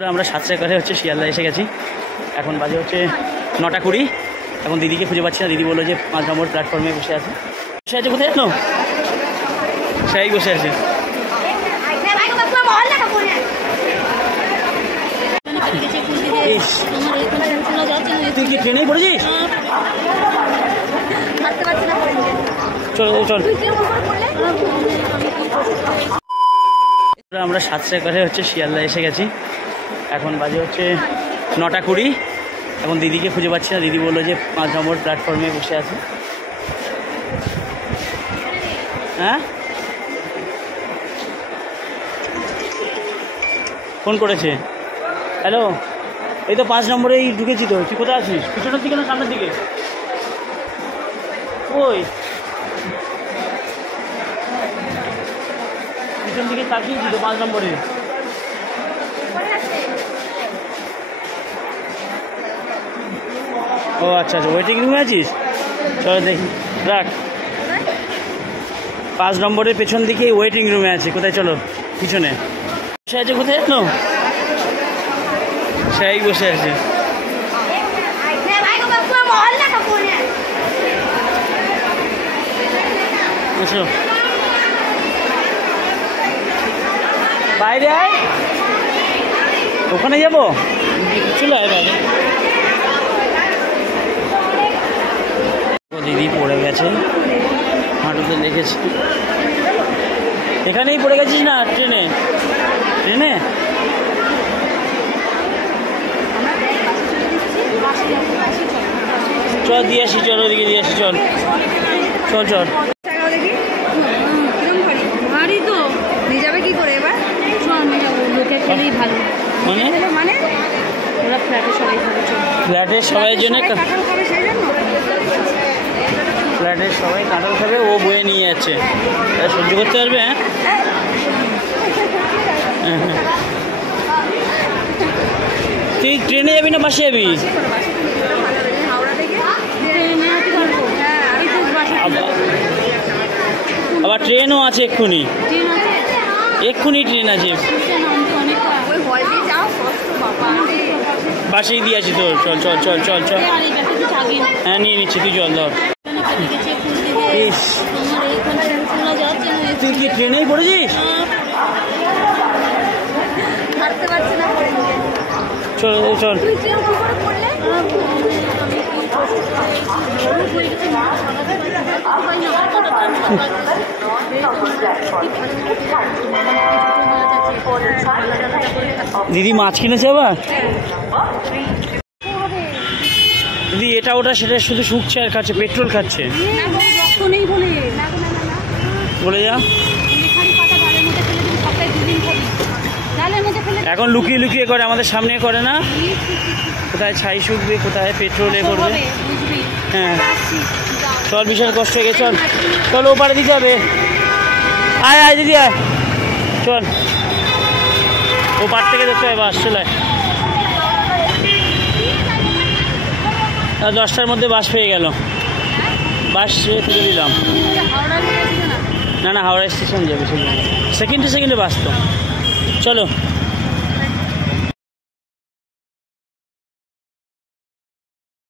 আমরা 7টার কাছে হচ্ছে শিয়ালদা এসে গেছি। এখন বাজে হচ্ছে 9:20। এখন দিদিকে খুঁজে পাচ্ছি না। দিদি বললো যে 5 নম্বর প্ল্যাটফর্মে বসে আছে। বসে আছে কোথায় জানো? সেই বসে আছে। তুই কি ট্রেনেই পড়েছিস? চল চল। আমরা 7টার কাছে হচ্ছে শিয়ালদা এসে গেছি। এখন বাজে হচ্ছে 9:20। এখন দিদিকে খুঁজে পাচ্ছি না। দিদি বললো যে 5 নম্বর প্ল্যাটফর্মে বসে আছে। হ্যাঁ, ফোন করেছে। হ্যালো, এই তো 5 নম্বরেই ঢুকেছি তো। তুই কোথায় আছিস? পিছনের দিকে না সামনের দিকে? ওই পিছন দিকে তাকিয়েছি তো 5 নম্বরে। ও আচ্ছা আচ্ছা, ওয়েটিং রুমে আছিস? চলো দেখি, রাখ। 5 নম্বরের পেছন দিকে ওয়েটিং রুমে আছে। কোথায়? চলো পিছনে বসে আছে। কোথায় জানো? সেই বসে আছে। বসো, বাইরে আয়। ওখানে যাবো, চলে আয় বাইরে। দিদি পড়ে গেছে, হাঁটুতে লেগেছে। এখানেই পড়ে গেছিস না? ট্রেনে ট্রেনে চল দিয়ে আসি। চল ওদিকে দিয়ে আসি। চল চল চল। ভারী তো নিয়ে যাবে কি করে এবার? লোকে খেলেই ভালো। মানে ওরা ফ্ল্যাটে সবাই খাবে। ফ্ল্যাটের সবাই জন্য খাবে সেই জন্য ফ্ল্যাটের সবাই কাঁঠাল খাবে। ও বয়ে নিয়ে যাচ্ছে, সহ্য করতে পারবে? হ্যাঁ, তুই ট্রেনে যাবি না বাসে যাবি? আবার ট্রেনও আছে এক্ষুনি। এক্ষুনি ট্রেন আছে। বাসেই দিয়ে আছি তো। চল চল চল চল চল। হ্যাঁ নিয়ে নিচ্ছি, তুই চল ধর। তুই কি ট্রেনেই পড়েছিস? চল চল। দিদি মাছ কিনেছে আবার। দিদি এটা ওটা সেটা শুধু শুকছে আর খাচ্ছে, পেট্রোল খাচ্ছে। বলে যা। এখন লুকিয়ে লুকিয়ে করে, আমাদের সামনে করে না। কোথায় ছাই শুকবে, কোথায় পেট্রোলে করবে। হ্যাঁ চল, বিশাল কষ্ট হয়ে গেছে। চল চল, ওপারে দিতে হবে। আয় আয় দিদি আয়, চল। ও পার থেকে দেখতে হবে বাস। চলে 10টার মধ্যে বাস পেয়ে গেল। বাস তুলে দিলাম। না না, হাওড়া স্টেশন যাবে। সেকেন্ডে বাস তো। চলো।